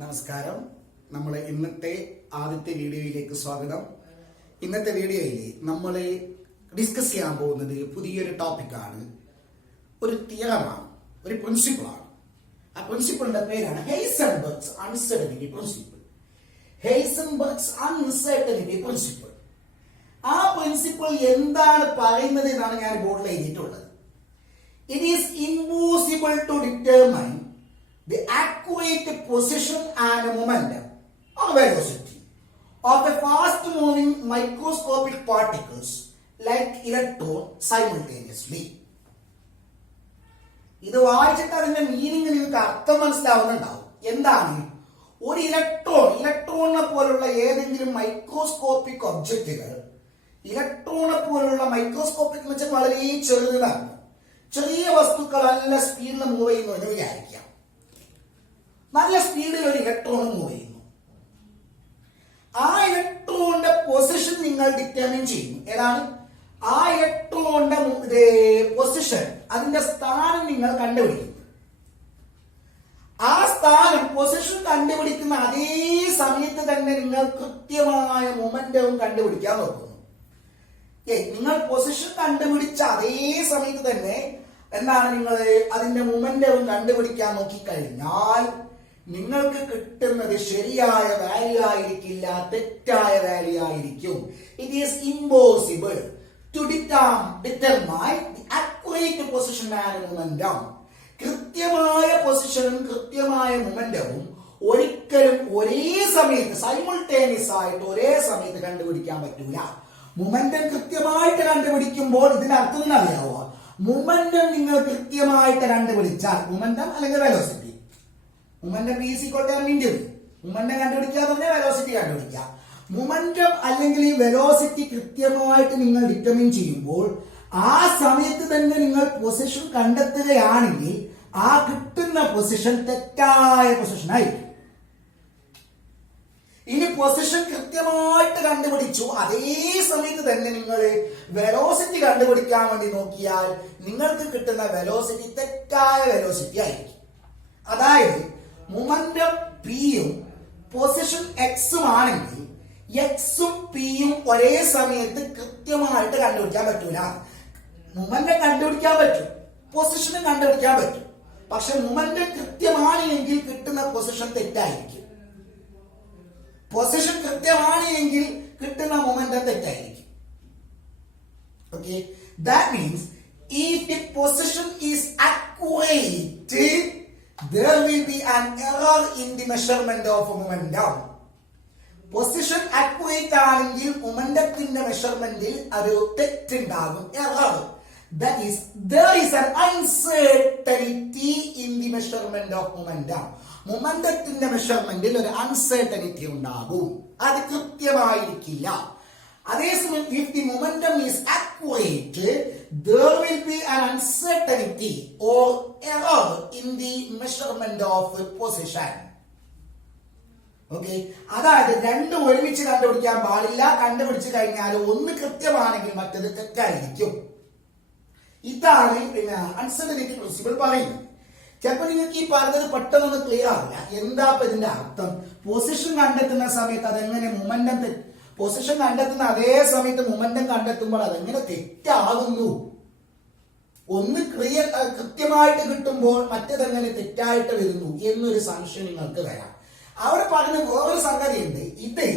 നമസ്കാരം. നമ്മൾ ഇന്നത്തെ ആദ്യത്തെ വീഡിയോയിലേക്ക് സ്വാഗതം. ഇന്നത്തെ വീഡിയോയിൽ നമ്മൾ ഡിസ്കസ് ചെയ്യാൻ പോകുന്നത് പുതിയൊരു ടോപ്പിക്കാണ്. ഒരു തിയറമാണ്, ഒരു പ്രിൻസിപ്പിളാണ്. ആ പ്രിൻസിപ്പിളിന്റെ പേരാണ് Heisenberg's uncertainty principle. Heisenberg's uncertainty principle. ആ പ്രിൻസിപ്പിൾ എന്താണ് പറയുന്നത് എന്നാണ് ഞാൻ ബോർഡിൽ എഴുതിയിട്ടുള്ളത്. It is impossible to determine the accurate position and momentum or velocity of the fast moving microscopic particles like electron simultaneously. ഇത് വായിച്ചിട്ട് അതിന്റെ മീനിങ് നിങ്ങൾക്ക് അർത്ഥം മനസ്സിലാവുന്നുണ്ടാവും. എന്താണ് ഒരു ഇലക്ട്രോണിനെ പോലുള്ള ഏതെങ്കിലും മൈക്രോസ്കോപ്പിക് ഒബ്ജക്റ്റുകൾ, ഇലക്ട്രോണിനെ പോലുള്ള മൈക്രോസ്കോപ്പിക് എന്ന് വെച്ചാൽ വളരെ ചെറുതാണ്, ചെറിയ വസ്തുക്കൾ നല്ല സ്പീഡിൽ മൂവ് ചെയ്യുന്നു എന്ന് വിചാരിക്കാം. നല്ല സ്പീഡിൽ ഒരു ഇലക്ട്രോൺ മൂവ് ചെയ്യുന്നു. ആ ഇലക്ട്രോണിന്റെ പൊസിഷൻ നിങ്ങൾ ഡിറ്റർമിൻ ചെയ്യുന്നു. ഏതാണ് ആ ഇലക്ട്രോണിന്റെ പൊസിഷൻ, അതിന്റെ സ്ഥാനം നിങ്ങൾ കണ്ടുപിടിക്കുന്നു. ആ സ്ഥാനം പൊസിഷൻ കണ്ടുപിടിക്കുന്ന അതേ സമയത്ത് തന്നെ നിങ്ങൾ കൃത്യമായ മൊമെന്റവും കണ്ടുപിടിക്കാൻ നോക്കുന്നു. നിങ്ങൾ പൊസിഷൻ കണ്ടുപിടിച്ച അതേ സമയത്ത് തന്നെ എന്താണ് നിങ്ങൾ അതിന്റെ മൊമെന്റവും കണ്ടുപിടിക്കാൻ നോക്കിക്കഴിഞ്ഞാൽ നിങ്ങൾക്ക് കിട്ടുന്നത് ശരിയായ വാല്യൂ ആയിരിക്കില്ല, തെറ്റായ വാല്യൂ ആയിരിക്കും. It is impossible to determine the accurate position and momentum. കൃത്യമായ പൊസിഷനും കൃത്യമായ മൊമെന്റവും ഒരിക്കലും ഒരേ സമയത്ത് സൈമിൾട്ടേനിയസ് ആയിട്ട് ഒരേ സമയത്ത് കണ്ടുപിടിക്കാൻ പറ്റൂല. മൊമെന്റം കൃത്യമായിട്ട് കണ്ടുപിടിക്കുമ്പോൾ ഇതിന്റെ അർത്ഥം എന്നറിയാവോ? മൊമെന്റം നിങ്ങൾ കൃത്യമായിട്ട് കണ്ടുപിടിച്ചാൽ, മൊമെന്റം അല്ലെങ്കിൽ velocity, momentum is equal to medium. Momentum കണ്ടുപിടിക്കാന്ന് പറഞ്ഞാൽ വെലോസിറ്റി കണ്ടുപിടിക്കാം. മൊമെന്റം അല്ലെങ്കിൽ ഈ വെലോസിറ്റി കൃത്യമായിട്ട് നിങ്ങൾ ഡിറ്റർമിൻ ചെയ്യുമ്പോൾ ആ സമയത്ത് തന്നെ നിങ്ങൾ പൊസിഷൻ കണ്ടെത്തുകയാണെങ്കിൽ ആ കിട്ടുന്ന പൊസിഷൻ തെറ്റായ പൊസിഷൻ ആയിരിക്കും. ഇനി പൊസിഷൻ കൃത്യമായിട്ട് കണ്ടുപിടിച്ചു, അതേ സമയത്ത് തന്നെ നിങ്ങൾ വെലോസിറ്റി കണ്ടുപിടിക്കാൻ വേണ്ടി നോക്കിയാൽ നിങ്ങൾക്ക് കിട്ടുന്ന വെലോസിറ്റി തെറ്റായ വെലോസിറ്റി ആയിരിക്കും. അതായത് മൊമെന്റം പിയും പൊസിഷൻ എക്സും ആണെങ്കിൽ എക്സും പിയും ഒരേ സമയത്ത് കൃത്യമായിട്ട് കണ്ടുപിടിക്കാൻ പറ്റൂല. മൊമെന്റം കണ്ടുപിടിക്കാൻ പറ്റും, പൊസിഷനും കണ്ടുപിടിക്കാൻ പറ്റും. പക്ഷെ മൊമെന്റം കൃത്യമാണ് എങ്കിൽ കിട്ടുന്ന പൊസിഷൻ തെറ്റായിരിക്കും. പൊസിഷൻ കൃത്യമാണ് എങ്കിൽ കിട്ടുന്ന മൊമെന്റം തെറ്റായിരിക്കും. Okay, that means if the position is accurate, there will be an error in the measurement of momentum. Position accurate ആണെങ്കിൽ മൊമെന്റത്തിന്റെ മെഷർമെന്റിൽ ഒരു തെറ്റുണ്ടാകും, error. That is, there is an uncertainty in the measurement of momentum. മൊമെന്റത്തിന്റെ മെഷർമെന്റിൽ ഒരു uncertainty ഉണ്ടാകും, അത് കൃത്യമായിരിക്കില്ല. അതേസമയം if the momentum is accurate, there will be an uncertainty or error in the measurement of position. Okay, അതായത് രണ്ടും ഒരുമിച്ച് കണ്ടുപിടിക്കാൻ പാടില്ല. കണ്ടുപിടിച്ചു കഴിഞ്ഞാൽ ഒന്ന് കൃത്യമാണെങ്കിൽ മറ്റത് തെറ്റായിരിക്കും. ഇതാണ് അൺസർട്ടനിറ്റി പ്രിൻസിപ്പിൾ പറയുന്നത്. ചിലപ്പോൾ നിങ്ങൾക്ക് ഈ പറഞ്ഞത് പെട്ടെന്നൊന്ന് ക്ലിയർ ആവില്ല. എന്താ ഇതിന്റെ അർത്ഥം? പൊസിഷൻ കണ്ടെത്തുന്ന സമയത്ത് അതെങ്ങനെ മൊമെന്റം, പൊസിഷൻ കണ്ടെത്തുന്ന അതേ സമയത്ത് മൊമെന്റം കണ്ടെത്തുമ്പോൾ അതെങ്ങനെ തെറ്റാകുന്നു? ഒന്ന് കൃത്യമായിട്ട് കിട്ടുമ്പോൾ മറ്റേതെങ്ങനെ തെറ്റായിട്ട് വരുന്നു എന്നൊരു സംശയം നിങ്ങൾക്ക് വരാം. അവിടെ പറഞ്ഞ വേറൊരു സംഗതി ഉണ്ട്. ഇത്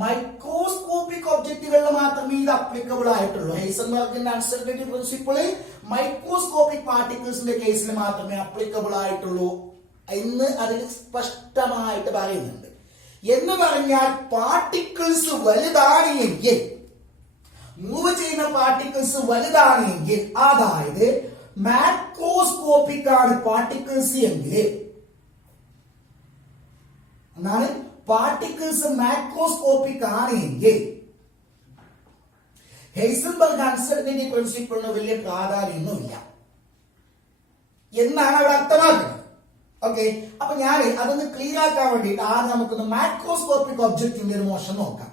മൈക്രോസ്കോപ്പിക് ഒബ്ജക്റ്റുകളിൽ മാത്രമേ ഇത് അപ്ലിക്കബിൾ ആയിട്ടുള്ളൂ. ഹെയ്സൻബർഗിന്റെ അൺസർട്ടനിറ്റി പ്രിൻസിപ്പിള് മൈക്രോസ്കോപ്പിക് പാർട്ടിക്കിൾസിന്റെ കേസിൽ മാത്രമേ അപ്ലിക്കബിൾ ആയിട്ടുള്ളൂ എന്ന് അതിൽ സ്പഷ്ടമായിട്ട് പറയുന്നുണ്ട്. എന്ന് പറഞ്ഞാൽ പാർട്ടിക്കിൾസ് വലുതാണെങ്കിൽ, മൂവ് ചെയ്യുന്ന പാർട്ടിക്കിൾസ് വലുതാണെങ്കിൽ, അതായത് മാക്രോസ്കോപ്പിക് ആണ് പാർട്ടിക്കിൾസ് എങ്കിൽ, എന്നാണ് പാർട്ടിക്കിൾസ് മാക്രോസ്കോപ്പിക് ആണെങ്കിൽ ഹെയ്സൻബർഗ് അൺസർട്ടനിറ്റി പ്രിൻസിപ്പിളിന് വലിയ പ്രാധാന്യമൊന്നുമില്ല എന്നാണ് അവിടെ അർത്ഥമാക്കുന്നത്. ഓക്കെ, അപ്പൊ ഞാൻ അതൊന്ന് ക്ലിയർ ആക്കാൻ വേണ്ടിയിട്ട് ആദ്യം നമുക്കൊന്ന് മാക്രോസ്കോപ്പിക് ഒബ്ജക്റ്റിന്റെ ഒരു മോഷൻ നോക്കാം.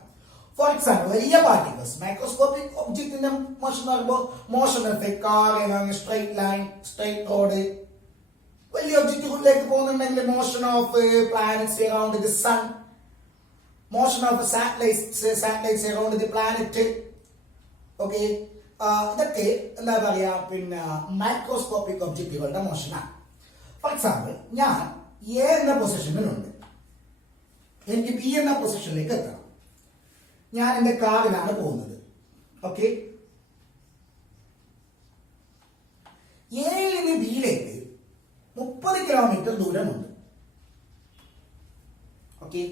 ഫോർ എക്സാമ്പിൾ, വലിയ പാർട്ടിക്കിൾസ് മൈക്രോസ്കോപ്പിക് ഒബ്ജക്റ്റിന്റെ മോഷൻ എന്ന് പറയുമ്പോൾ motion effect, car, straight line, straight road, വലിയ ഒബ്ജക്റ്റുകളിലേക്ക് പോകുന്നുണ്ടെങ്കിൽ motion of planets around the sun, motion of satellites around the planet. Okay, ഇതൊക്കെ എന്താ പറയാ പിന്നെ മൈക്രോസ്കോപ്പിക് ഒബ്ജക്റ്റുകളുടെ മോഷനാണ്. ഫോർ എക്സാമ്പിൾ, ഞാൻ എ എന്ന പൊസിഷനിലുണ്ട്, എനിക്ക് ബി എന്ന പൊസിഷനിലേക്ക് എത്തണം. ഞാൻ എന്റെ കാറിലാണ് പോകുന്നത്. ഓക്കെ, എയിൽ നിന്ന് ബിയിലേക്ക് 30 കിലോമീറ്റർ ദൂരമുണ്ട്. ഓക്കെ,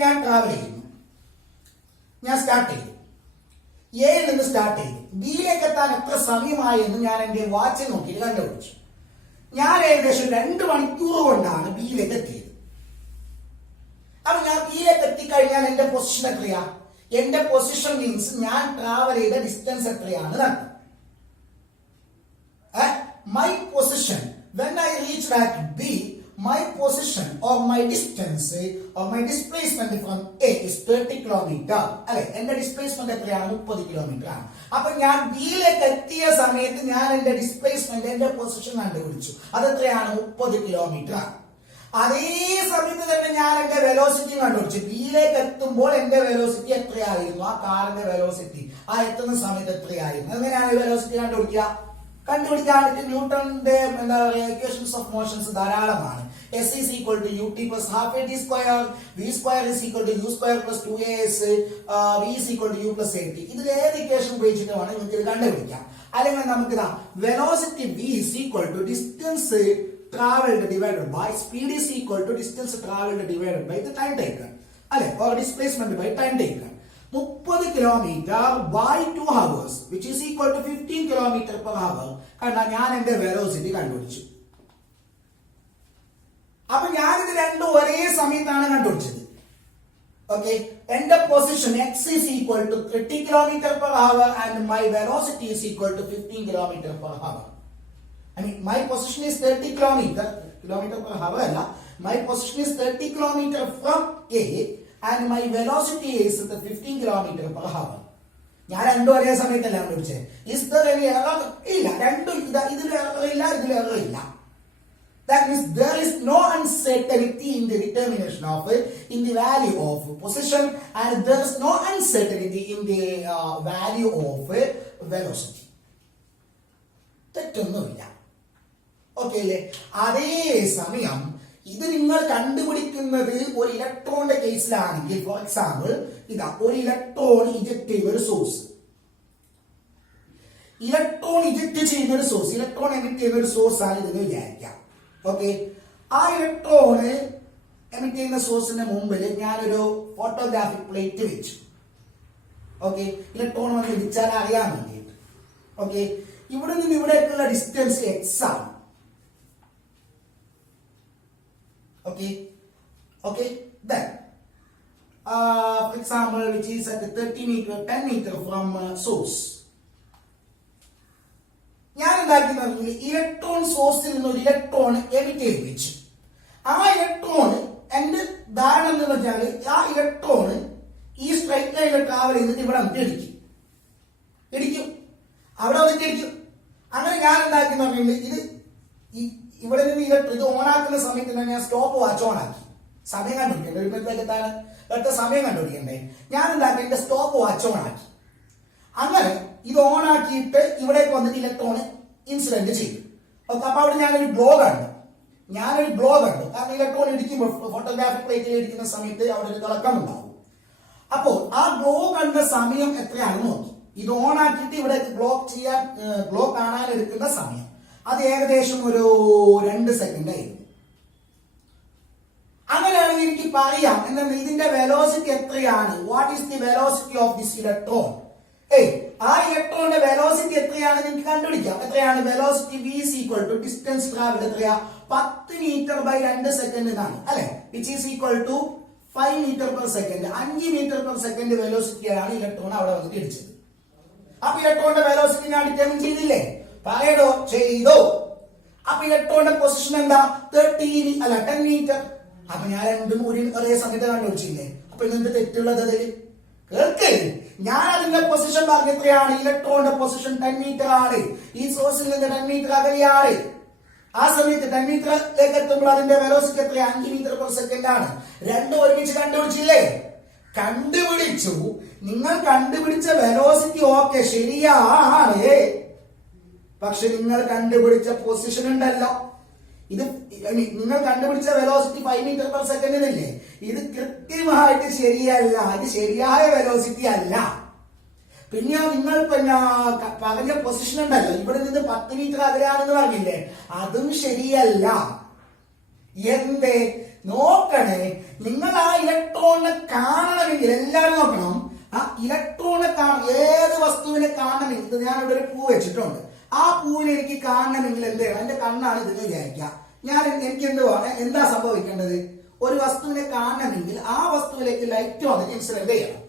ഞാൻ ട്രാവൽ ചെയ്യുന്നു, ഞാൻ സ്റ്റാർട്ട് ചെയ്തു, എയിൽ നിന്ന് സ്റ്റാർട്ട് ചെയ്തു. ബിയിലേക്ക് എത്താൻ എത്ര സമയമായി എന്ന് ഞാൻ എന്റെ വാച്ച് നോക്കി കണ്ടുപിടിച്ചു. ഞാൻ ഏകദേശം 2 മണിക്കൂർ കൊണ്ടാണ് ബിയിലേക്ക് എത്തിയത്. അപ്പൊ ഞാൻ ബിയിലേക്ക് എത്തിക്കഴിഞ്ഞാൽ എന്റെ പൊസിഷൻ എത്രയാ? എന്റെ പൊസിഷൻ മീൻസ് ഞാൻ ട്രാവൽ ചെയ്ത ഡിസ്റ്റൻസ് എത്രയാണ് നടക്കും. My position when I reached at B, my position or my distance or my displacement from A is 30 kilometer. അല്ലെ, എന്റെ ഡിസ്പ്ലേസ്മെന്റ് എത്രയാണ്? 30 കിലോമീറ്റർ ആണ്. അപ്പൊ ഞാൻ ബിയിലേക്ക് എത്തിയ സമയത്ത് ഞാൻ എന്റെ ഡിസ്പ്ലേസ്മെന്റ്, എന്റെ പൊസിഷൻ കണ്ടുപിടിച്ചു. അതെത്രയാണ്? 30 കിലോമീറ്റർ ആണ്. അതേ സമയത്ത് തന്നെ ഞാൻ എന്റെ വെലോസിറ്റി കണ്ടുപിടിച്ചു. ബിയിലേക്ക് എത്തുമ്പോൾ എന്റെ വെലോസിറ്റി എത്രയായിരുന്നു? ആ കാറിന്റെ വെലോസിറ്റി ആ എത്തുന്ന സമയത്ത് എത്രയായിരുന്നു? എങ്ങനെയാണ് വെലോസിറ്റി കണ്ടുപിടിക്കാൻ ന്യൂട്ടന്റെ എന്താ പറയുക ഇക്വേഷൻസ് ഓഫ് മോഷൻസ് ധാരാളമാണ്. S is equal to ut plus half a t square, v square is equal to u square plus 2as, v is equal to u plus at. ഇതിൽ ഏത് ഇക്വേഷൻ ഉപയോഗിച്ചിട്ട് വേണം നിങ്ങൾക്ക് ഇത് കണ്ടുപിടിക്കാം. അല്ലെങ്കിൽ നമുക്ക് ഇതാ velocity v is equal to distance traveled divided by speed is equal to distance traveled divided by the time taken, അല്ലെ, or displacement by time taken. 30 kilometre by 2 hours which is equal to 15 kilometre per hour. കാരണം ഞാൻ എന്റെ velocity കണ്ടുപിടിച്ചു. അപ്പൊ ഞാനിത് രണ്ടും ഒരേ സമയത്താണ് കണ്ടുപിടിച്ചത്. ഓക്കെ, എന്റെ position x is equal to 30 kilometre per hour and my velocity is equal to 15 kilometre per hour. I mean my position is 30 kilometer per hour അല്ല, my position is 30 kilometer from A and my velocity is 15 kilometer per hour. ഞാൻ രണ്ടും ഒരേ സമയത്തല്ല കണ്ടുപിടിച്ചത്. Is there any error? ഇല്ല, രണ്ടും ഇതിൽ error ഇല്ല, ഇതിൽ error ഇല്ല. That means there is no uncertainty in the determination of in the value of position and there is no uncertainty in the value of velocity. തെറ്റൊന്നുമില്ല. Okay അല്ലേ? അതേ സമയം ഇത് നിങ്ങൾ കണ്ടുപിടിക്കുന്നത് ഒരു ഇലക്ട്രോണിന്റെ കേസിലാണെങ്കിൽ, ഫോർ എക്സാമ്പിൾ ഇതാ ഒരു ഇലക്ട്രോൺ ഇജക്ട് ചെയ്യുന്ന ഒരു സോഴ്സ്, ഇലക്ട്രോൺ ഇജക്ട് ചെയ്യുന്ന ഒരു സോഴ്സ്, ഇലക്ട്രോൺ എമിറ്റ് ചെയ്യുന്ന ഒരു സോഴ്സ് ആണ് ഇതെന്ന് വിചാരിക്കാം. ഓക്കെ, ആ ഇലക്ട്രോണ് എമിറ്റ് ചെയ്യുന്ന സോഴ്സിന്റെ മുമ്പിൽ ഞാനൊരു ഫോട്ടോഗ്രാഫിക് പ്ലേറ്റ് വെച്ചു. ഓക്കെ, ഇലക്ട്രോൺ വന്ന് ഇടിച്ചാൽ അറിയാൻ വേണ്ടിയിട്ട്. ഓക്കെ, ഇവിടെ നിന്ന് ഇവിടേക്കുള്ള ഡിസ്റ്റൻസ് എക്സ് ആണ്. Okay, then for example which is at 10 meter from source. ഞാൻ ഉണ്ടാക്കി ഇലക്ട്രോൺ സോഴ്സിൽ നിന്ന് ഒരു ഇലക്ട്രോൺ എമിറ്റ് ചെയ്ത് വെച്ചു. ആ ഇലക്ട്രോൺ എന്റെ ധാരണ എന്ന് വെച്ചാൽ ആ ഇലക്ട്രോൺ ഈ സ്ട്രൈറ്റ് ലൈനിൽ ട്രാവൽ ചെയ്തിട്ട് ഇവിടെ വന്നിട്ട് ഇടിക്കും, അവിടെ വന്നിട്ട് ഇടിക്കും. അങ്ങനെ ഞാൻ ഉണ്ടാക്കി ഇത് ഇവിടെ നിന്ന് ഇത് ഓണാക്കുന്ന സമയത്ത് തന്നെ ഞാൻ സ്റ്റോപ്പ് വാച്ച് ഓൺ ആക്കി. സമയം കണ്ടുപിടിക്കണ്ടേ, ഒരു മിനിറ്റിലേക്കെത്താണ് അടുത്ത സമയം കണ്ടുപിടിക്കണ്ടേ. ഞാൻ എന്താക്കി എന്റെ സ്റ്റോപ്പ് വാച്ച് ഓൺ ആക്കി. അങ്ങനെ ഇത് ഓൺ ആക്കിയിട്ട് ഇവിടേക്ക് വന്നിട്ട് ഇലക്ട്രോൺ ഇൻസിഡന്റ് ചെയ്തു. ഓക്കെ, അപ്പൊ അവിടെ ഞാനൊരു ഗ്ലോ കണ്ടു. കാരണം ഇലക്ട്രോൺ ഇടിക്കുമ്പോൾ ഫോട്ടോഗ്രാഫിക് പ്ലേറ്റിൽ ഇടിക്കുന്ന സമയത്ത് അവിടെ ഒരു തിളക്കം ഉണ്ടാവും. അപ്പോൾ ആ ഗ്ലോ കണ്ട സമയം എത്രയാണെന്ന് നോക്കി. ഇത് ഓൺ ആക്കിയിട്ട് ഇവിടെ ഗ്ലോ കാണാൻ എടുക്കുന്ന സമയം അത് ഏകദേശം ഒരു 2 സെക്കൻഡ് ആയിരുന്നു. അങ്ങനെയാണെങ്കിൽ എനിക്ക് പറയാം എന്താണ് ഇതിന്റെ വെലോസിറ്റി എത്രയാണ്, what is the velocity of this electron. ആ ഇലക്ട്രോണിന്റെ വെലോസിറ്റി എത്രയാണെന്ന് എനിക്ക് കണ്ടുപിടിക്കാം. എത്രയാണ് velocity? v is equal to distance travel എത്രയാ? 10 മീറ്റർ ബൈ 2 സെക്കൻഡ് എന്നാണ്, അല്ലെ, which is equal to 5 metre per second. 5 metre per second വെലോസിറ്റിയാണ് ഇലക്ട്രോൺ അവിടെ വന്നിട്ട് ഇടിച്ചത്. അപ്പൊ ഇലക്ട്രോണിന്റെ വെലോസിറ്റി ഞാൻ ഡിറ്റർമിൻ ചെയ്തില്ലേ? പറയടോ, ചെയ്തോ. അപ്പൊ ഇലക്ട്രോണിന്റെ പൊസിഷൻ എന്താ? 10 മീറ്റർ. അപ്പൊ ഞാൻ രണ്ടും ഒരേ സമയത്ത് കണ്ടുപിടിച്ചില്ലേ? അപ്പൊ ഇതെന്ത് തെറ്റുള്ളത് അതില്? കേൾക്ക്, ഞാൻ അതിന്റെ പൊസിഷൻ പറഞ്ഞ എത്രയാണ്? ഇലക്ട്രോണിന്റെ പൊസിഷൻ 10 മീറ്റർ ആണ്. ഈ സോഴ്സിൽ നിന്ന് 10 മീറ്റർ അകലെയാണ്. ആ സമയത്ത് 10 മീറ്ററിലേക്ക് എത്തുമ്പോൾ അതിന്റെ വെലോസിറ്റി എത്ര? 5 മീറ്റർ പെർ സെക്കൻഡ് ആണ്. രണ്ടും ഒരുമിച്ച് കണ്ടുപിടിച്ചില്ലേ? കണ്ടുപിടിച്ചു. നിങ്ങൾ കണ്ടുപിടിച്ച വെലോസിറ്റി ഓക്കെ ശരിയാണ്. പക്ഷെ നിങ്ങൾ കണ്ടുപിടിച്ച പൊസിഷൻ ഉണ്ടല്ലോ, ഇത് നിങ്ങൾ കണ്ടുപിടിച്ച വെലോസിറ്റി 5 മീറ്റർ പെർ സെക്കൻഡിനല്ലേ, ഇത് കൃത്യമായിട്ട് ശരിയല്ല. ഇത് ശരിയായ വെലോസിറ്റി അല്ല. പിന്നെ നിങ്ങൾ പറഞ്ഞ പൊസിഷൻ ഉണ്ടല്ലോ, ഇവിടെ നിന്ന് 10 മീറ്റർ അകലെയാണെന്ന് പറഞ്ഞില്ലേ, അതും ശരിയല്ല. എന്തേ? നോക്കണേ, നിങ്ങൾ ആ ഇലക്ട്രോണിനെ കാണണമെങ്കിൽ എല്ലാവരും നോക്കണം. ആ ഇലക്ട്രോണിനെ ഏത് വസ്തുവിനെ കാണണമെങ്കിൽ, ഞാനിവിടെ ഒരു പൂ വെച്ചിട്ടുണ്ട്, ആ പൂവിനെ എനിക്ക് കാണണമെങ്കിൽ എന്ത് ചെയ്യണം? എന്റെ കണ്ണാണ് ഇതെന്ന് വിചാരിക്കുക. എനിക്ക് എന്താ സംഭവിക്കേണ്ടത്? ഒരു വസ്തുവിനെ കാണണമെങ്കിൽ ആ വസ്തുവിലേക്ക് ലൈറ്റ് വന്നിട്ട് ഇൻസിഡന്റ് ചെയ്യണം.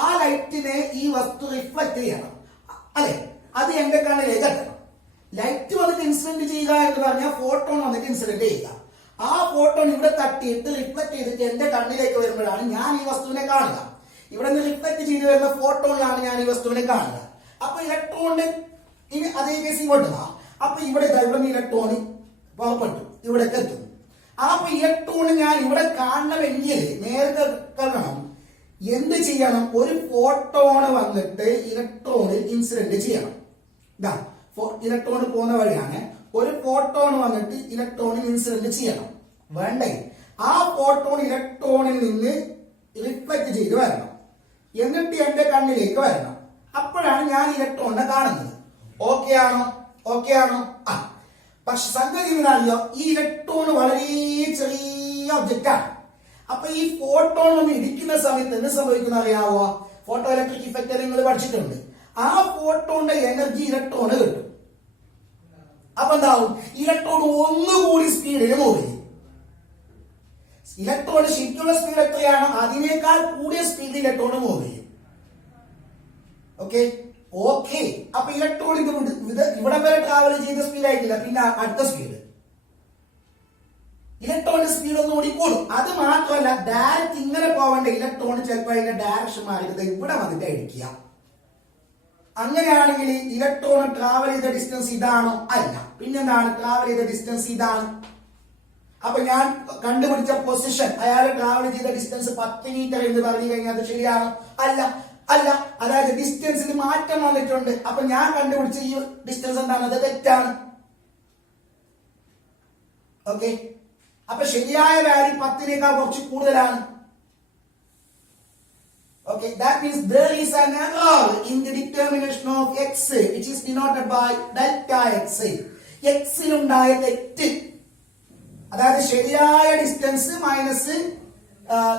ആ ലൈറ്റിനെ ഈ വസ്തു റിഫ്ലക്ട് ചെയ്യണം, അല്ലെ? അത് എന്റെ കണ്ണിലേക്ക് എത്തണം. ലൈറ്റ് വന്നിട്ട് ഇൻസിഡന്റ് ചെയ്യുക എന്ന് പറഞ്ഞാൽ ഫോട്ടോൺ വന്നിട്ട് ഇൻസിഡന്റ് ചെയ്യുക. ആ ഫോട്ടോൺ ഇവിടെ തട്ടിയിട്ട് റിഫ്ലക്ട് ചെയ്തിട്ട് എന്റെ കണ്ണിലേക്ക് വരുമ്പോഴാണ് ഞാൻ ഈ വസ്തുവിനെ കാണുക. ഇവിടെ നിന്ന് റിഫ്ലക്ട് ചെയ്ത് വരുന്ന ഫോട്ടോണിലാണ് ഞാൻ ഈ വസ്തുവിനെ കാണുക. അപ്പൊ ഇലക്ട്രോണിന് ഇനി അതേ കേസ് ഇങ്ങോട്ട് വാ. അപ്പൊ ഇവിടെ ഇലക്ട്രോണ് പുറപ്പെട്ടു, ഇവിടേക്ക് എത്തും. അപ്പൊ ഇലക്ട്രോണ് ഞാൻ ഇവിടെ കാണണമെങ്കിൽ നേരത്തെ കാണണം, എന്ത് ചെയ്യണം? ഒരു ഫോട്ടോണ് വന്നിട്ട് ഇലക്ട്രോണിൽ ഇൻസിഡന്റ് ചെയ്യണം. ഇതാ ഇലക്ട്രോൺ പോകുന്ന വഴിയാണ്. ഒരു ഫോട്ടോൺ വന്നിട്ട് ഇലക്ട്രോണിൽ ഇൻസിഡന്റ് ചെയ്യണം, വേണ്ടേ? ആ ഫോട്ടോൺ ഇലക്ട്രോണിൽ നിന്ന് റിഫ്ലക്ട് ചെയ്ത് വരണം, എന്നിട്ട് എന്റെ കണ്ണിലേക്ക് വരണം. അപ്പോഴാണ് ഞാൻ ഇലക്ട്രോണിനെ കാണുന്നത്. ഓക്കെ ആണോ? ഓക്കെ ആണോ? ആ, പക്ഷെ സംഗതി എന്താണല്ലോ, ഈ ഇലക്ട്രോൺ വളരെ ചെറിയ ഒബ്ജക്റ്റ് ആണ്. അപ്പൊ ഈ ഫോട്ടോൺ ഒന്ന് ഇടിക്കുന്ന സമയത്ത് എന്ത് സംഭവിക്കുന്ന അറിയാവോ? ഫോട്ടോ ഇലക്ട്രിക് ഇഫക്റ്റ് നിങ്ങൾ പഠിച്ചിട്ടുണ്ട്. ആ ഫോട്ടോണിന്റെ എനർജി ഇലക്ട്രോണ് കിട്ടും. അപ്പൊ എന്താവും? ഇലക്ട്രോൺ ഒന്നുകൂടി സ്പീഡിൽ മൂവ് ചെയ്യും. ഇലക്ട്രോൺ ശരിക്കുള്ള സ്പീഡ് എത്രയാണ്? അതിനേക്കാൾ കൂടിയ സ്പീഡിൽ ഇലക്ട്രോൺ മൂവ് ചെയ്യും. ഓക്കെ ഓക്കെ അപ്പൊ ഇലക്ട്രോൺ ഇവിടെ വരെ ട്രാവൽ ചെയ്ത സ്പീഡ് ആയിട്ടില്ല, പിന്നെ അടുത്ത സ്പീഡ് ഇലക്ട്രോണിന്റെ സ്പീഡ് ഒന്നുകൂടി കൂടും. അത് മാത്രമല്ല, ഡയറക്റ്റ് ഇങ്ങനെ പോവേണ്ട ഇലക്ട്രോൺ ചിലപ്പോൾ അതിന്റെ ഡയറക്ഷൻ മാറിയിട്ട് ഇവിടെ വന്നിട്ട് അടിക്കുക. അങ്ങനെയാണെങ്കിൽ ഇലക്ട്രോൺ ട്രാവൽ ചെയ്ത ഡിസ്റ്റൻസ് ഇതാണോ? അല്ല. പിന്നെന്താണ്? ട്രാവൽ ചെയ്ത ഡിസ്റ്റൻസ് ഇതാണ്. അപ്പൊ ഞാൻ കണ്ടുപിടിച്ച പൊസിഷൻ, അയാൾ ട്രാവൽ ചെയ്ത ഡിസ്റ്റൻസ് 10 മീറ്റർ എന്ന് പറഞ്ഞു കഴിഞ്ഞാൽ അത് ശരിയാണോ? അല്ല. അല്ല, അതായത് ഡിസ്റ്റൻസിൽ മാറ്റം വന്നിട്ടുണ്ട്. അപ്പൊ ഞാൻ കണ്ടുപിടിച്ച ഈ ഡിസ്റ്റൻസ് എന്താണ്? അത് തെറ്റാണ്. ഓക്കെ, അപ്പൊ ശരിയായ വാല്യൂ 10നേക്കാൾ കുറച്ച് കൂടുതലാണ്. Okay, that means there is an error in the determination of x, which is denoted by delta x. x ലുണ്ടായ തെറ്റ്, അതായത് ശരിയായ ഡിസ്റ്റൻസ് മൈനസ്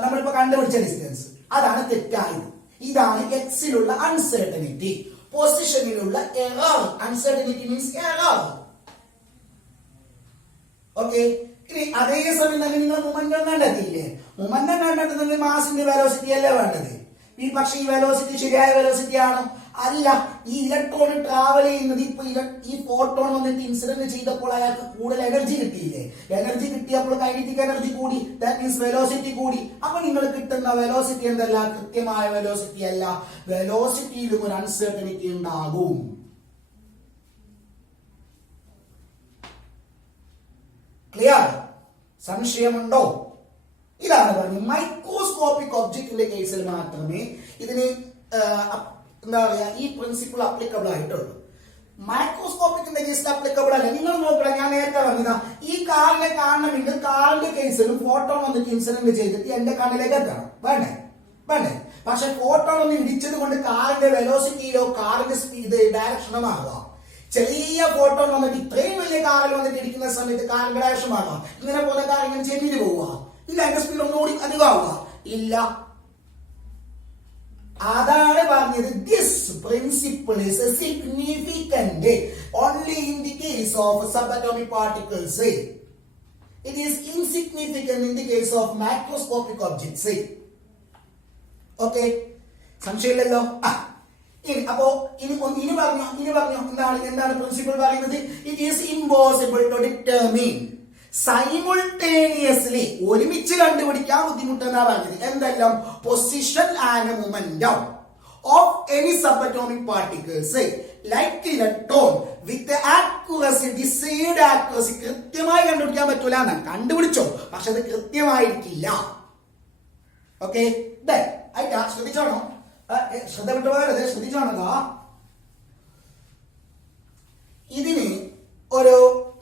നമ്മളിപ്പോ കണ്ടുപിടിച്ച ഡിസ്റ്റൻസ്, അതാണ് തെറ്റായത്. ഇതാണ് എക്സിലുള്ള അൺസർട്ടനിറ്റി, പൊസിഷനിലുള്ള error. Uncertainty means error. Okay, ഇനി അതേസമയം തന്നെ നിങ്ങൾ മൊമെന്റം കണ്ടെത്തിയില്ലേ? മൊമെന്റം കണ്ടെത്തുന്നത് മാസിന്റെ വെലോസിറ്റി അല്ലേ വേണ്ടത്? പക്ഷെ ഈ വെലോസിറ്റി ശരിയായ വെലോസിറ്റി ആണോ? അല്ല. ഈ ഇലക്ട്രോൺ ട്രാവൽ ചെയ്യുന്നത് ഇപ്പൊ ഈ ഫോട്ടോൺ വന്നിട്ട് ഇൻസിഡന്റ് ചെയ്തപ്പോൾ അയാൾക്ക് കൂടുതൽ എനർജി കിട്ടിയില്ലേ? എനർജി കിട്ടിയപ്പോൾ കൈനറ്റിക് എനർജി കൂടി, ദാറ്റ് മീൻസ് വെലോസിറ്റി കൂടി. അപ്പൊ നിങ്ങൾ കിട്ടുന്ന വെലോസിറ്റി എന്തല്ല? കൃത്യമായ വെലോസിറ്റി അല്ല. വെലോസിറ്റിയിലും ഒരു അൺസർട്ടനിറ്റി ഉണ്ടാകും. ക്ലിയർ? സംശയമുണ്ടോ? ഇതാണ് പറഞ്ഞത്. മൈക്രോസ്കോപ്പിക് ഒബ്ജക്റ്റിന്റെ കേസിൽ മാത്രമേ ഇതിന് എന്താ പറയാ ഈ പ്രിൻസിപ്പിൾ അപ്ലിക്കബിൾ ആയിട്ടുള്ളൂ. മൈക്രോസ്കോപ്പിക്കിന്റെ കേസിൽ അപ്ലിക്കബിൾ അല്ല. നിങ്ങൾ നോക്കണം, ഞാൻ നേരത്തെ പറഞ്ഞതാ, ഈ കാറിനെ കാണണമെങ്കിൽ കാറിന്റെ കേസിലും ഫോട്ടോൺ വന്നിട്ട് ഇൻസിഡന്റ് ചെയ്തിട്ട് എന്റെ കണ്ണിലേക്ക് എത്തണം, വേണ്ടേ? വേണ്ടേ? പക്ഷെ ഫോട്ടോൺ ഒന്ന് ഇടിച്ചത് കൊണ്ട് കാറിന്റെ വെലോസിറ്റിയിലോ കാറിന്റെ സ്പീഡ് ഡയറക്ഷനോ മാറുക. ചെറിയ ഫോട്ടോൺ വന്നിട്ട് ഇത്രയും വലിയ കാറിൽ വന്നിട്ട് ഇടിക്കുന്ന സമയത്ത് കാറിന്റെ ഡയറക്ഷൻ മാറുക. ഇങ്ങനെ പോകുന്ന കാർ ഇങ്ങനെ ചെരിഞ്ഞു പോവുക, ഇല്ല. അതിന്റെ സ്പീഡ് ഒന്നുകൂടി അധികമാവുക, ഇല്ല. അതാണ് പറഞ്ഞത്. This principle is significant only in the case of subatomic particles. It is insignificant in the case of macroscopic objects. Okay, സംശയമില്ലല്ലോ. അപ്പോ ഇനി പറഞ്ഞു എന്താണ് പ്രിൻസിപ്പിൾ പറയുന്നത്? It is impossible to determine simultaneously, ഒരുമിച്ച് കണ്ടുപിടിക്കാൻ ബുദ്ധിമുട്ടെന്നാ പറഞ്ഞത്. എന്തെല്ലാം? Position and momentum. of any subatomic particles like electron with the accuracy, desired accuracy, കൃത്യമായി കണ്ടുപിടിക്കാൻ പറ്റൂല എന്ന് കണ്ടുപിടിച്ചോ, പക്ഷെ അത് കൃത്യമായിരിക്കില്ല. ഓക്കെ, ആയിട്ടാ ശ്രദ്ധിച്ചോണോ, ശ്രദ്ധ വിട്ടുപോകരുത്, ശ്രദ്ധിച്ചോണതാ. ഇതിന് ഒരു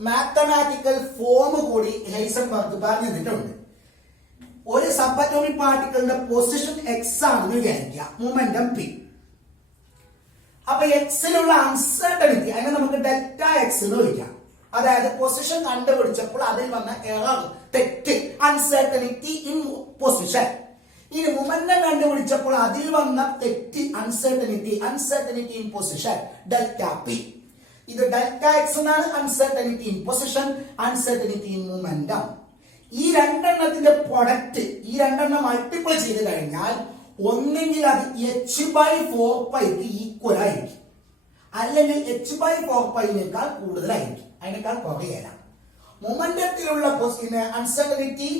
മാത്തമാറ്റിക്കൽ ഫോം കൂടി ഹൈസൻബർഗ് പറഞ്ഞു തന്നിട്ടുണ്ട്. ഒരു സബ് പാർട്ടിക്കിളിന്റെ പൊസിഷൻ എക്സ് ആണെന്ന് വിചാരിക്കുക, മൊമെന്റം പി. അപ്പൊ എക്സിലുള്ള അൺസർട്ടനിറ്റി അതിനെ നമുക്ക് ഡെൽറ്റ എക്സ് എന്ന് വിളിക്കാം. അതായത് പൊസിഷൻ കണ്ടുപിടിച്ചപ്പോൾ അതിൽ വന്ന എറർ, തെറ്റ്, അൺസർട്ടനിറ്റി ഇൻ പൊസിഷൻ. ഇനി മൊമെന്റം കണ്ടുപിടിച്ചപ്പോൾ അതിൽ വന്ന തെറ്റ്, uncertainty in position, delta P. ഇത് ഡെൽറ്റ എക്സ് എന്നാണ്, uncertainty in position, uncertainty in momentum. ഈ രണ്ടെണ്ണത്തിന്റെ പ്രൊഡക്റ്റ്, ഈ രണ്ടെണ്ണം മൾട്ടിപ്പിൾ ചെയ്ത് കഴിഞ്ഞാൽ ഒന്നെങ്കിൽ അത് h/4π ഈക്വൽ ആയിരിക്കും, അല്ലെങ്കിൽ h/4π കൂടുതലായിരിക്കും, അതിനേക്കാൾ കുറയല്ല. മൊമെന്റത്തിലുള്ള അൺസർട്ടനിറ്റി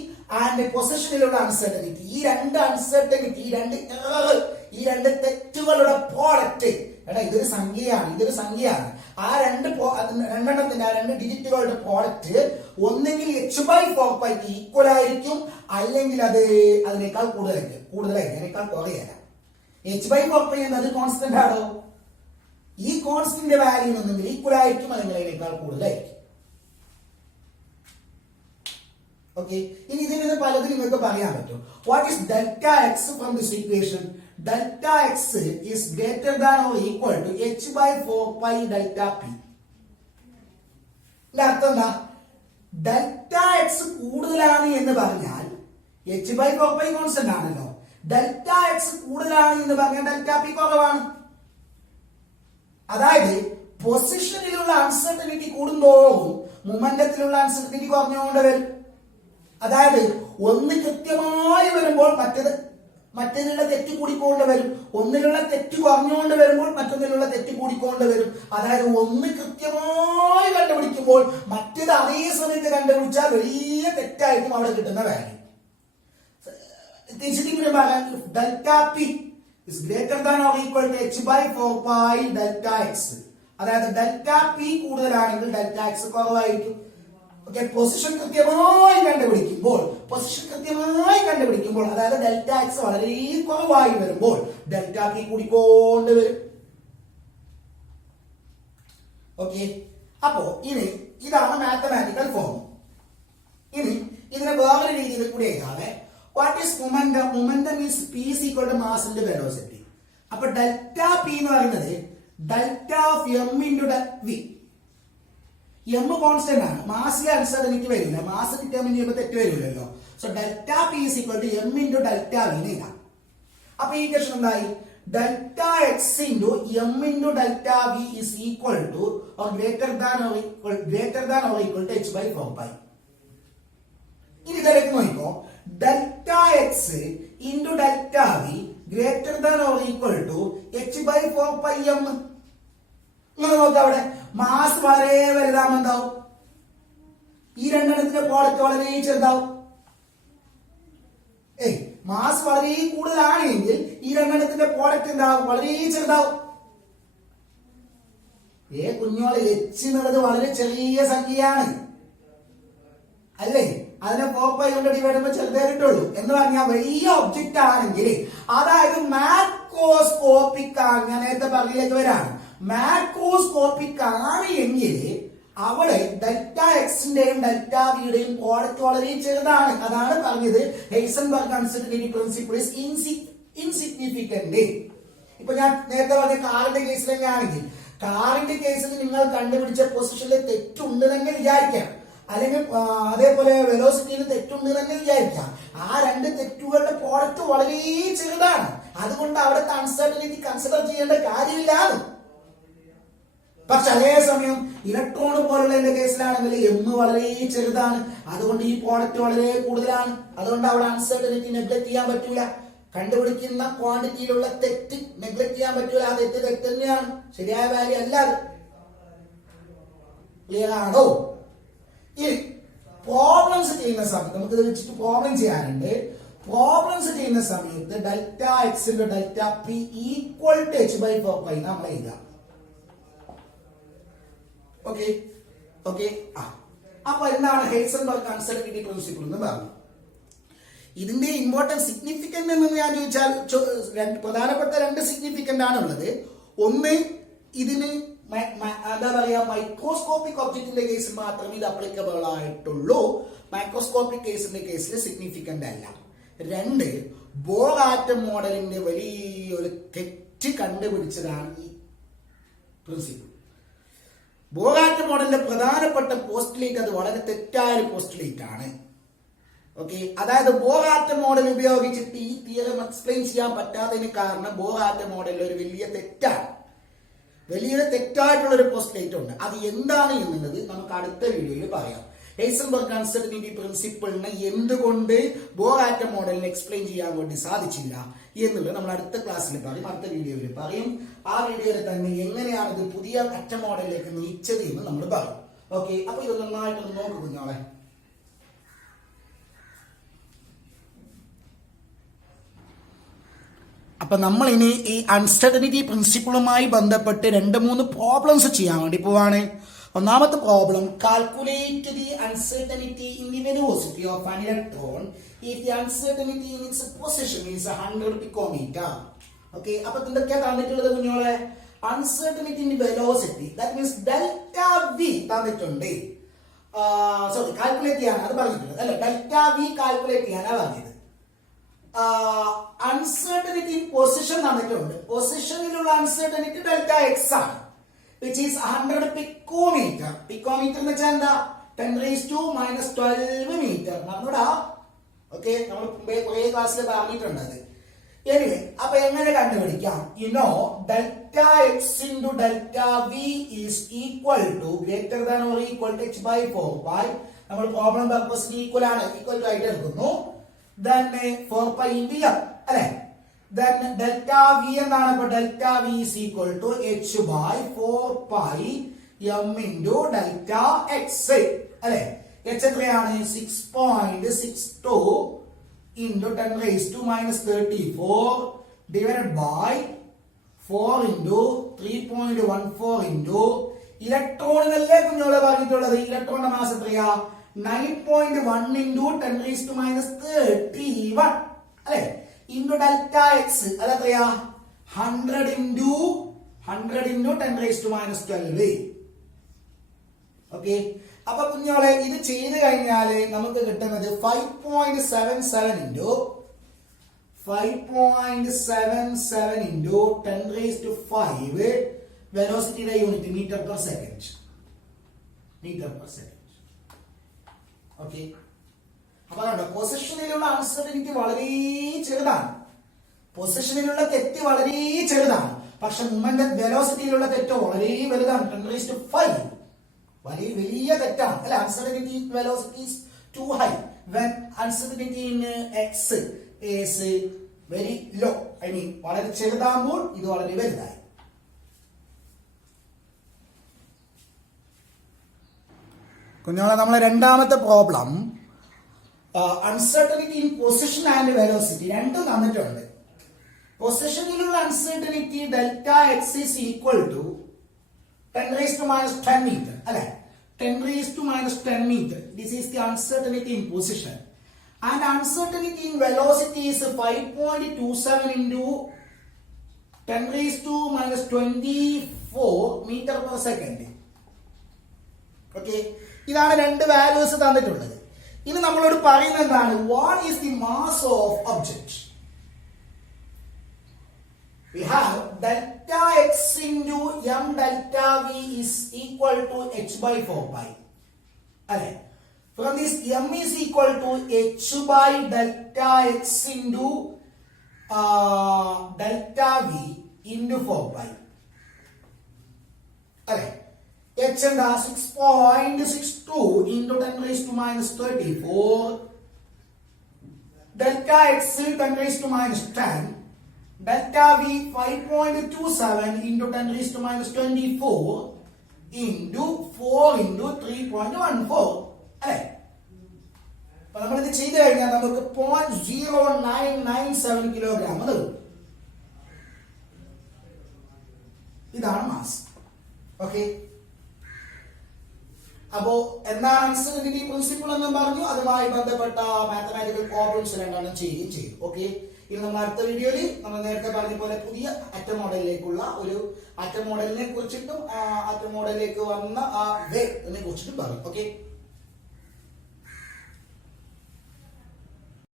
ആൻഡ് പൊസിഷനിലുള്ള അൺസർട്ടനിറ്റി, ഈ രണ്ട് അൺസർട്ടനിറ്റി, ഈ രണ്ട് തെറ്റുകളുടെ പ്രോഡക്റ്റ്, ഇതൊരു സംഖ്യയാണ്. ആ രണ്ടെണ്ണത്തിന്റെ ആ രണ്ട് ഡിജിറ്റുകളുടെ പ്രോഡക്റ്റ് ഒന്നെങ്കിൽ h/4π ഈക്വൽ ആയിരിക്കും, അല്ലെങ്കിൽ അത് അതിനേക്കാൾ കൂടുതലായിരിക്കും, അതിനേക്കാൾ കുറയല്ല. h/4π എന്നത് കോൺസ്റ്റന്റ് ആണോ? ഈ കോൺസ്റ്റന്റ് വാല്യൂ ഒന്നെങ്കിൽ ഈക്വൽ ആയിരിക്കും, അല്ലെങ്കിൽ അതിനേക്കാൾ കൂടുതലായിരിക്കും. ഓക്കെ, ഇനി ഇതിൽ നിന്ന് പലതും നിങ്ങൾക്ക് പറയാൻ പറ്റും. What is delta X from this equation? Delta X is greater than or equal to h/4π delta P. ഇതിന്റെ അർത്ഥം എന്താ? ഡെൽറ്റ എക്സ് കൂടുതലാണ് എന്ന് പറഞ്ഞാൽ h/4π കോൺസ്റ്റന്റ് ആണല്ലോ. ഡെൽറ്റ എക്സ് കൂടുതലാണ് എന്ന് പറഞ്ഞാൽ ഡെൽറ്റ പി കുറവാണ്. അതായത് പൊസിഷനിലുള്ള അൺസർട്ടനിറ്റി കൂടുന്തോറും മൊമെന്റത്തിലുള്ള അൺസർട്ടനിറ്റി കുറഞ്ഞുകൊണ്ട് വരും. അതായത് ഒന്ന് കൃത്യമായി വരുമ്പോൾ മറ്റേതിലുള്ള തെറ്റ് കൂടിക്കൊണ്ട് വരും, ഒന്നിലുള്ള തെറ്റ് കുറഞ്ഞുകൊണ്ട് വരുമ്പോൾ മറ്റൊന്നിലുള്ള തെറ്റ് കൂടിക്കൊണ്ട് വരും. അതായത് ഒന്ന് കൃത്യമായി കണ്ടുപിടിക്കുമ്പോൾ മറ്റേത് അതേ സമയത്ത് കണ്ടുപിടിച്ചാൽ വലിയ തെറ്റായിരിക്കും അവിടെ കിട്ടുന്ന വാല്യൂ. തിരിച്ചിട്ട് പറയാൻ, delta P is greater than or equal to h/4π delta X. അതായത് ഡെൽറ്റ പി കൂടുതലാണെങ്കിൽ ഡെൽറ്റ എക്സ് കുറവായിരിക്കും. ഓക്കെ, പൊസിഷൻ കൃത്യമായി കണ്ടുപിടിക്കുമ്പോൾ അതായത് ഡെൽറ്റ എക്സ് വളരെ കുറവായി വരുമ്പോൾ ഡെൽറ്റ പി കൂടിക്കൊണ്ട് വരും. ഓക്കെ, അപ്പോ ഇനി ഇതാണ് മാത്തമാറ്റിക്കൽ ഫോം. ഇനി ഇതിനെ വേറൊരു രീതിയിൽ കൂടി എഴുതാതെ, what is momentum? Momentum is p is equal to mass into velocity. അപ്പൊ ഡെൽറ്റ പി എന്ന് പറയുന്നത് delta of m into v. M constant ആണ്, മാസിലെ അൺസർട്ടനിറ്റി വരില്ല, മാസ് ഡിറ്റർമിൻ ചെയ്യുമ്പോൾ തെറ്റ് വരില്ലല്ലോ. So delta p is equal to m into delta v എഴുതാം. അപ്പൊ ഈ ക്വസ്റ്റൻ എന്തായി? Delta X into m into delta v is equal to or greater than or equal to h/4π. ഇനി ഇതിലേക്ക് നോക്കിക്കോ, delta X into delta V greater than or equal to h/4π M. നിങ്ങൾ നോക്കാം, അവിടെ മാസ് വളരെ വലുതാകുന്നുണ്ടാവും, ഈ രണ്ടെണ്ണത്തിന്റെ product വളരെ ചെറുതാവും. Mass വളരെ കൂടുതലാണെങ്കിൽ ഈ രണ്ടെണ്ണത്തിന്റെ പ്രോഡക്റ്റ് എന്താവും? വളരെ ചെറുതാവും. കുഞ്ഞോളെ എച്ച് എന്നുള്ളത് വളരെ ചെറിയ സംഖ്യയാണ് അല്ലേ? അതിനെ 4π കൊണ്ട് ഡിവൈഡ് ചെയ്യുമ്പോൾ ചെറുതേ കിട്ടുള്ളൂ. എന്ന് പറഞ്ഞാൽ വലിയ ഒബ്ജക്റ്റ് ആണെങ്കിൽ, അതായത് മാക്രോസ്കോപ്പിക് ആണ്. ഞാൻ നേരത്തെ പറഞ്ഞിലേക്ക് വരാണ്, മാക്രോസ്കോപ്പിക് ആണ് എങ്കിൽ അവിടെ ഡെൽറ്റ എക്സിന്റെയും ഡെൽറ്റ വിയുടെയും പ്രോഡക്റ്റ് വളരെ ചെറുതാണ്. അതാണ് പറഞ്ഞത് Heisenberg uncertainty principle is insignificant. ഇപ്പൊ ഞാൻ നേരത്തെ പറഞ്ഞ കാറിന്റെ കേസിൽ തന്നെയാണെങ്കിൽ, കാറിന്റെ കേസിൽ നിങ്ങൾ കണ്ടുപിടിച്ച പൊസിഷനിൽ തെറ്റുണ്ട് തന്നെ വിചാരിക്കാം, അല്ലെങ്കിൽ അതേപോലെ വെലോസിറ്റിയിൽ തെറ്റുണ്ട് തന്നെ വിചാരിക്കാം. ആ രണ്ട് തെറ്റുകളുടെ പ്രോഡക്റ്റ് വളരെ ചെറുതാണ്. അതുകൊണ്ട് അവിടുത്തെ അൺസർട്ടനിറ്റി കൺസിഡർ ചെയ്യേണ്ട കാര്യമില്ല. പക്ഷെ അതേസമയം ഇലക്ട്രോൺ പോലുള്ള കേസിലാണെങ്കിൽ എം വളരെ ചെറുതാണ്, അതുകൊണ്ട് ഈ പ്രോഡക്റ്റ് വളരെ കൂടുതലാണ്. അതുകൊണ്ട് അവിടെ അൺസർട്ടനിറ്റി നെഗ്ലക്ട് ചെയ്യാൻ പറ്റൂല. കണ്ടുപിടിക്കുന്ന ക്വാണ്ടിറ്റിയിലുള്ള തെറ്റ് നെഗ്ലക്ട് ചെയ്യാൻ പറ്റൂല. ആ തെറ്റ് തന്നെയാണ്, ശരിയായ വാല്യൂ അല്ല. ക്ലിയർ ആണോ? ഈ പ്രോബ്ലംസ് ചെയ്യുന്ന സമയത്ത് നമുക്ക് ഇത് വെച്ചിട്ട് പ്രോബ്ലം ചെയ്യാനുണ്ട്. പ്രോബ്ലംസ് ചെയ്യുന്ന സമയത്ത് delta x into delta p equal to h by 4π നമ്മൾ എഴുതാം. Okay okay. അപ്പൊ എന്താണ് ഹൈസൻബർഗ് അൺസർട്ടനിറ്റി പ്രിൻസിപ്പിൾ എന്ന് പറഞ്ഞു. ഇതിന്റെ ഇമ്പോർട്ടൻറ്റ് സിഗ്നിഫിക്കന്റ് എന്ന് ഞാൻ ചോദിച്ചാൽ പ്രധാനപ്പെട്ട രണ്ട് സിഗ്നിഫിക്കന്റ് ആണ് ഉള്ളത്. ഒന്ന്, ഇതിന് എന്താ പറയാ, മൈക്രോസ്കോപ്പിക് ഒബ്ജക്റ്റിന്റെ കേസിൽ മാത്രമേ ഇത് അപ്ലിക്കബിൾ ആയിട്ടുള്ളൂ. മൈക്രോസ്കോപ്പിക് കേസിന്റെ കേസിൽ സിഗ്നിഫിക്കന്റ് അല്ല. രണ്ട്, ബോർ ആറ്റം മോഡലിന്റെ വലിയൊരു തെറ്റ് കണ്ടുപിടിച്ചതാണ് ഈ പ്രിൻസിപ്പിൾ. ബോർ ആറ്റം മോഡലിന്റെ പ്രധാനപ്പെട്ട പോസ്റ്റുലേറ്റ് അത് വളരെ തെറ്റായ ഒരു പോസ്റ്റുലേറ്റ് ആണ്. ഓക്കെ, അതായത് ബോർ ആറ്റം മോഡൽ ഉപയോഗിച്ചിട്ട് ഈ തിയറം എക്സ്പ്ലെയിൻ ചെയ്യാൻ പറ്റാത്തതിന് കാരണം ബോർ ആറ്റം മോഡലിൽ ഒരു വലിയൊരു തെറ്റായിട്ടുള്ള ഒരു പോസ്റ്റുലേറ്റ് ഉണ്ട്. അത് എന്താണ് എന്നുള്ളത് നമുക്ക് അടുത്ത വീഡിയോയിൽ പറയാം. ഹൈസൻബർഗ് അൺസർട്ടനിറ്റി പ്രിൻസിപ്പിളിനെ എന്തുകൊണ്ട് ബോർ ആറ്റം മോഡലിനെ എക്സ്പ്ലെയിൻ ചെയ്യാൻ വേണ്ടി സാധിച്ചില്ല എന്നുള്ളത് നമ്മൾ അടുത്ത ക്ലാസ്സിൽ പറയും, അടുത്ത വീഡിയോയിൽ പറയും. ആ വീഡിയോയിൽ തന്നെ എങ്ങനെയാണ് ഇത് പുതിയ ആറ്റം മോഡലിലേക്ക് നയിച്ചത് എന്ന് നമ്മൾ പറയും. ഓക്കെ, അപ്പൊ ഇത് നന്നായിട്ടൊന്ന് നോക്കൂ കുഞ്ഞോളെ. അപ്പൊ നമ്മൾ ഇനി ഈ അൺസർട്ടനിറ്റി പ്രിൻസിപ്പിളുമായി ബന്ധപ്പെട്ട് 2-3 പ്രോബ്ലംസ് ചെയ്യാൻ വേണ്ടി പോവാണ്. ഒന്നാമത്തെ problem, calculate the uncertainty in the velocity of an electron if the uncertainty in its position is 100 picometre. Okay, അപ്പൊ എന്തൊക്കെയാ തന്നിട്ടുള്ളത് കുഞ്ഞോളെ? Uncertainty in velocity, that means delta v തന്നിട്ടുണ്ട്. സോറി, കാൽക്കുലേറ്റ് ചെയ്യാൻ അത് പറഞ്ഞിട്ടുള്ളത് അല്ലെ, ഡെൽറ്റ വി കാൽക്കുലേറ്റ് ചെയ്യാനാണ് പറഞ്ഞത്. അൺസർട്ടനിറ്റി ഇൻ പൊസിഷൻ തന്നിട്ടുണ്ട്. പൊസിഷനിലുള്ള അൺസർട്ടനിറ്റി ഡെൽറ്റ എക്സ് ആണ്, which is 100 പിക്കോമീറ്റർ. പിക്കോമീറ്റർ എന്ന് വെച്ചാൽ എന്താ? 10⁻⁻12 മീറ്റർ. നടന്നൂടാ? ഓക്കെ, നമ്മൾ കുറേ ക്ലാസ്സിൽ പറഞ്ഞിട്ടുണ്ട്. എനിവേ, അപ്പൊ എങ്ങനെ കണ്ടുപിടിക്കാം? Delta x into delta v is equal to greater than or equal to h by 4π. നമ്മൾ പ്രോബ്ലം പർപ്പസിന് ഈക്വൽ ആണ്, ഈക്വൽ ടു ആയിട്ട് എടുക്കുന്നു. Then 4π into m അല്ലെ. Then delta v എന്താണ്? അപ്പൊ delta v is equal to h by 4π m into delta x അല്ലെ. h എത്രയാണ്? 6.62 into 10⁻⁻34 divided by 4 into 3.14 into ഇലക്ട്രോണിനല്ലേ കുഞ്ഞോളെ പറഞ്ഞിട്ടുള്ളത്. ഇലക്ട്രോണിന്റെ മാസ് എത്രയാ? 9.1 into 10⁻31 അല്ലെ. ഇൻറ്റു ഡെൽറ്റ എക്സ് അത് എത്രയാ? 100 into 10⁻12. ഓക്കെ, അപ്പൊ കുഞ്ഞോളെ ഇത് ചെയ്ത് കഴിഞ്ഞാല് നമുക്ക് കിട്ടുന്നത് 5.77 into 10⁻5 വെലോസിറ്റിയുടെ unit metre per second. Okay, അപ്പൊ പൊസിഷനിലുള്ള അൺസർട്ടനിറ്റി വളരെ ചെറുതാണ്, പൊസിഷനിലുള്ള തെറ്റ് വളരെ ചെറുതാണ്. പക്ഷെ മൊമെന്റ് വെലോസിറ്റിയിലുള്ള തെറ്റ് വളരെ വലുതാണ്, 10⁵. വലിയ തെറ്റാണ് അല്ലെ. Uncertainty velocity is too high when uncertainty in x is very low. I mean വളരെ ചെറുതാകുമ്പോൾ ഇത് വളരെ വലുതായി. കുഞ്ഞോളെ, നമ്മളെ രണ്ടാമത്തെ problem, uncertainty in position and velocity രണ്ടും തന്നിട്ടുണ്ട്. പൊസിഷനിലുള്ള uncertainty delta X is equal to 10⁻10 metre അല്ലെ. 10⁻10 metre, this is the uncertainty in position. And uncertainty in velocity is 5.27 into 10⁻24 metre per second. Okay, ഇതാണ് രണ്ട് വാല്യൂസ് തന്നിട്ടുള്ളത്. ഇനി നമ്മളോട് പറയുന്നത് എന്താണ്? What is the mass of object? We have delta x into m delta v is equal to h by 4π. Okay. From this, m is equal to h by delta x into delta v into 4π. Okay. h and 6.62 into 10⁻34. Delta x 10⁻10. Delta v 5.27 into 10⁻24 into 4 into 3.14 അല്ലെ. അപ്പൊ നമ്മളിത് ചെയ്തു കഴിഞ്ഞാൽ നമുക്ക് 0.0997 kilogram അത് ഇതാണ് mass. Okay, അപ്പോ എന്താണ് അൺസർട്ടനിറ്റി പ്രിൻസിപ്പിൾ എന്ന് പറഞ്ഞു, അതുമായി ബന്ധപ്പെട്ട മാത്തമാറ്റിക്കൽ പ്രോബ്ലംസ് രണ്ടെണ്ണം ചെയ്യുകയും ചെയ്യും. ഓക്കെ, ഇനി നമ്മൾ അടുത്ത വീഡിയോയിൽ നമ്മൾ നേരത്തെ പറഞ്ഞ പോലെ പുതിയ അറ്റം മോഡലിലേക്കുള്ള ഒരു അറ്റം മോഡലിനെ കുറിച്ചിട്ടും അറ്റം മോഡലിലേക്ക് വന്ന ആ വേ കുറിച്ചിട്ടും പറയും. ഓക്കെ.